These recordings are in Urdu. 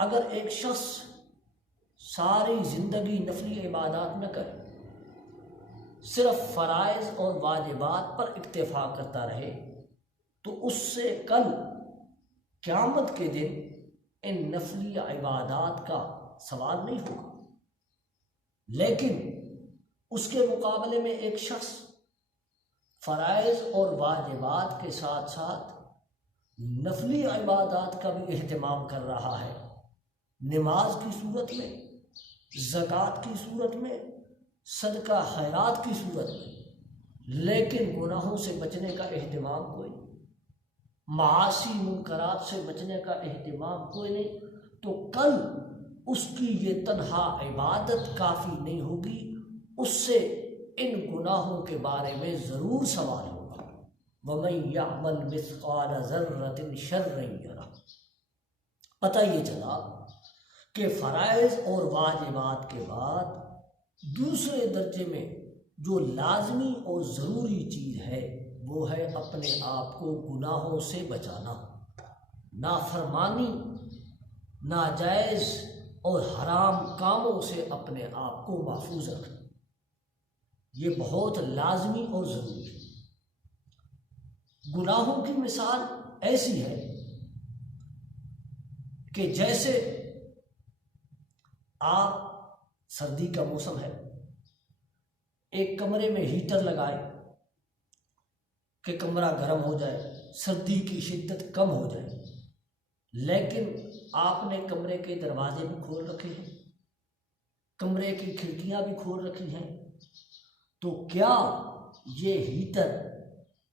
اگر ایک شخص ساری زندگی نفلی عبادات نہ کرے، صرف فرائض اور واجبات پر اکتفا کرتا رہے، تو اس سے کل قیامت کے دن ان نفلی عبادات کا سوال نہیں ہوگا۔ لیکن اس کے مقابلے میں ایک شخص فرائض اور واجبات کے ساتھ ساتھ نفلی عبادات کا بھی اہتمام کر رہا ہے، نماز کی صورت میں، زکوٰۃ کی صورت میں، صدقہ خیرات کی صورت میں، لیکن گناہوں سے بچنے کا اہتمام کوئی، معاصی منکرات سے بچنے کا اہتمام کوئی نہیں، تو کل اس کی یہ تنہا عبادت کافی نہیں ہوگی، اس سے ان گناہوں کے بارے میں ضرور سوال ہوگا۔ وَمَن يَعْمَلْ مِثْقَالَ ذَرَّةٍ شَرًّا يَرَهُ۔ پتہ یہ چلا کہ فرائض اور واجبات کے بعد دوسرے درجے میں جو لازمی اور ضروری چیز ہے وہ ہے اپنے آپ کو گناہوں سے بچانا، نافرمانی، ناجائز اور حرام کاموں سے اپنے آپ کو محفوظ رکھنا، یہ بہت لازمی اور ضروری ہے۔ گناہوں کی مثال ایسی ہے کہ جیسے آپ، سردی کا موسم ہے، ایک کمرے میں ہیٹر لگائے کہ کمرہ گرم ہو جائے، سردی کی شدت کم ہو جائے، لیکن آپ نے کمرے کے دروازے بھی کھول رکھے ہیں، کمرے کی کھڑکیاں بھی کھول رکھی ہیں، تو کیا یہ ہیٹر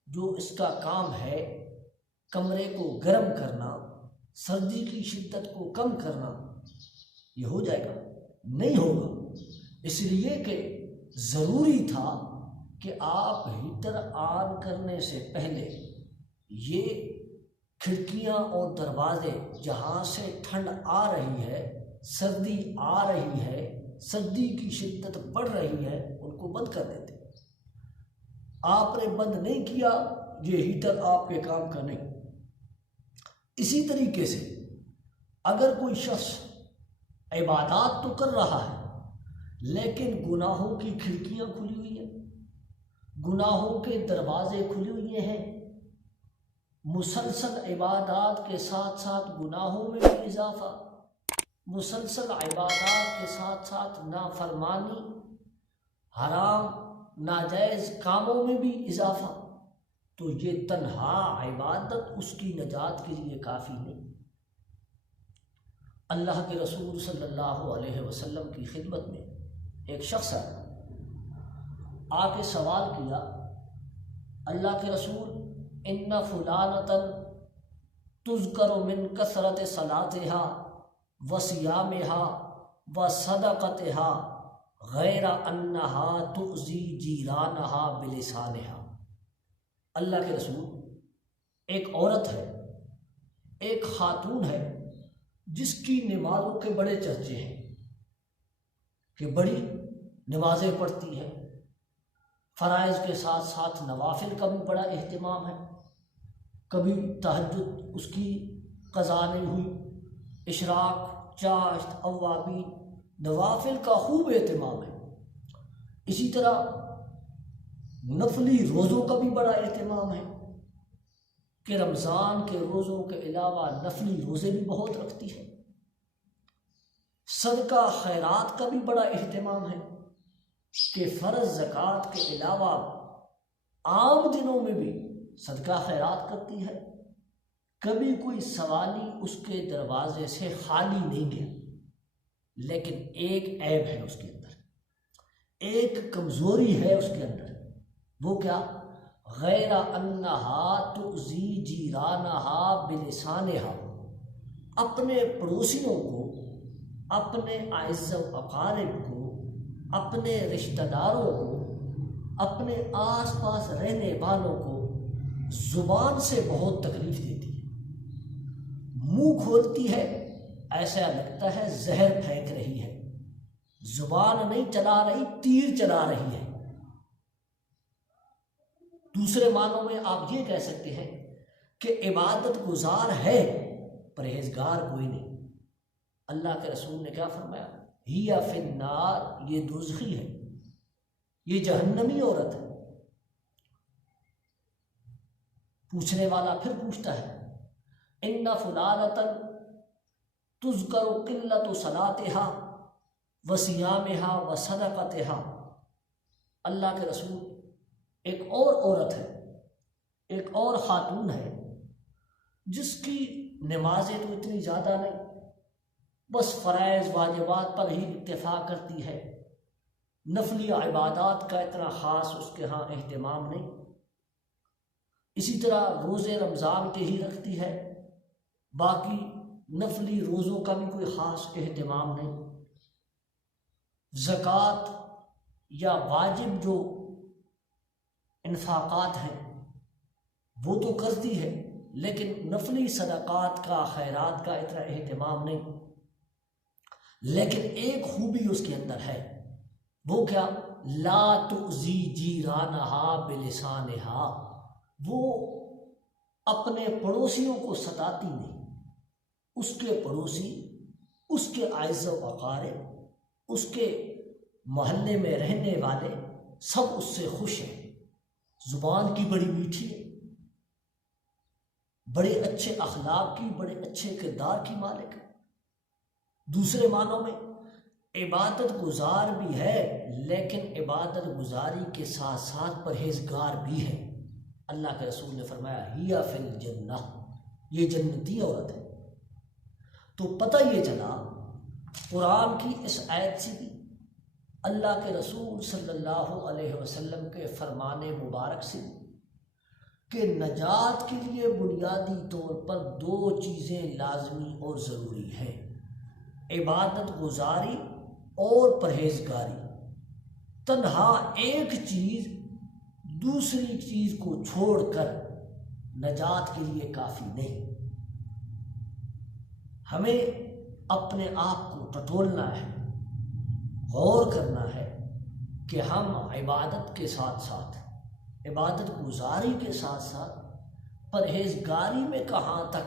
جو اس کا کام ہے کمرے کو گرم کرنا، سردی کی شدت کو کم کرنا، یہ ہو جائے گا؟ نہیں ہوگا، اس لیے کہ ضروری تھا کہ آپ ہیٹر آن کرنے سے پہلے یہ کھڑکیاں اور دروازے جہاں سے ٹھنڈ آ رہی ہے، سردی آ رہی ہے، سردی کی شدت بڑھ رہی ہے، ان کو بند کر دیتے۔ آپ نے بند نہیں کیا، یہ ہیٹر آپ کے کام کا نہیں۔ اسی طریقے سے اگر کوئی شخص عبادات تو کر رہا ہے لیکن گناہوں کی کھڑکیاں کھلی ہوئی ہیں، گناہوں کے دروازے کھلے ہوئے ہیں، مسلسل عبادات کے ساتھ ساتھ گناہوں میں بھی اضافہ، مسلسل عبادات کے ساتھ ساتھ نافرمانی، حرام ناجائز کاموں میں بھی اضافہ، تو یہ تنہا عبادت اس کی نجات کے لیے کافی نہیں۔ اللہ کے رسول صلی اللہ علیہ وسلم کی خدمت میں ایک شخص آ کے سوال کیا، اللہ کے رسول، ان فلانۃ تذکر من کثرت صلاتها وصیامها وصدقتها غیر انها تؤذی جیرانها بلسانها۔ اللہ کے رسول، ایک عورت ہے، ایک خاتون ہے جس کی نمازوں کے بڑے چرچے ہیں کہ بڑی نمازیں پڑھتی ہے، فرائض کے ساتھ ساتھ نوافل کا بھی بڑا اہتمام ہے، کبھی تہجد اس کی قضا نہیں ہوئی، اشراق، چاشت، اوابین، نوافل کا خوب اہتمام ہے، اسی طرح نفلی روزوں کا بھی بڑا اہتمام ہے کہ رمضان کے روزوں کے علاوہ نفلی روزے بھی بہت رکھتی ہے، صدقہ خیرات کا بھی بڑا اہتمام ہے کہ فرض زکوٰۃ کے علاوہ عام دنوں میں بھی صدقہ خیرات کرتی ہے، کبھی کوئی سوالی اس کے دروازے سے خالی نہیں گیا، لیکن ایک عیب ہے اس کے اندر، ایک کمزوری ہے اس کے اندر، وہ کیا؟ غیر انہا تؤذی جیرانہا بلسانہا، اپنے پڑوسیوں کو، اپنے اعز و اقارب کو، اپنے رشتہ داروں کو، اپنے آس پاس رہنے والوں کو زبان سے بہت تکلیف دیتی ہے، منہ کھولتی ہے ایسا لگتا ہے زہر پھینک رہی ہے، زبان نہیں چلا رہی، تیر چلا رہی ہے۔ دوسرے معنوں میں آپ یہ کہہ سکتے ہیں کہ عبادت گزار ہے، پرہیزگار کوئی نہیں، اللہ کے رسول نے کیا فرمایا؟ ہی فی النار، یہ دوزخی ہے، یہ جہنمی عورت ہے۔ پوچھنے والا پھر پوچھتا ہے ان فلانۃ تذکر قلۃ صلاتها وصیامها وصدقتها، اللہ کے رسول ایک اور عورت ہے، ایک اور خاتون ہے جس کی نمازیں تو اتنی زیادہ نہیں، بس فرائض واجبات پر ہی اکتفا کرتی ہے، نفلی عبادات کا اتنا خاص اس کے ہاں اہتمام نہیں، اسی طرح روزے رمضان کے ہی رکھتی ہے، باقی نفلی روزوں کا بھی کوئی خاص اہتمام نہیں، زکوٰۃ یا واجب جو انفاقات ہیں وہ تو کرتی ہے، لیکن نفلی صدقات کا، خیرات کا اتنا اہتمام نہیں۔ لیکن ایک خوبی اس کے اندر ہے، وہ کیا؟ لا تؤذی جیرانہا بلسانہا، وہ اپنے پڑوسیوں کو ستاتی نہیں، اس کے پڑوسی، اس کے اعز و اقارب، اس کے محلے میں رہنے والے سب اس سے خوش ہیں، زبان کی بڑی میٹھی ہے، بڑے اچھے اخلاق کی، بڑے اچھے کردار کی مالک ہے، دوسرے معنوں میں عبادت گزار بھی ہے، لیکن عبادت گزاری کے ساتھ ساتھ پرہیزگار بھی ہے۔ اللہ کے رسول نے فرمایا ہی فی الجنہ، یہ جنتی عورت ہے۔ تو پتہ یہ چلا قرآن کی اس آیت سے بھی، اللہ کے رسول صلی اللہ علیہ وسلم کے فرمان مبارک سے، کہ نجات کے لیے بنیادی طور پر دو چیزیں لازمی اور ضروری ہیں، عبادت گزاری اور پرہیزگاری۔ تنہا ایک چیز دوسری چیز کو چھوڑ کر نجات کے لیے کافی نہیں۔ ہمیں اپنے آپ کو ٹٹولنا ہے، غور کرنا ہے کہ ہم عبادت کے ساتھ ساتھ، عبادت گزاری کے ساتھ ساتھ پرہیزگاری میں کہاں تک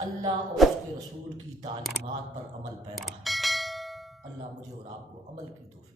اللہ اور اس کے رسول کی تعلیمات پر عمل پیرا ہے۔ اللہ مجھے اور آپ کو عمل کی توفیق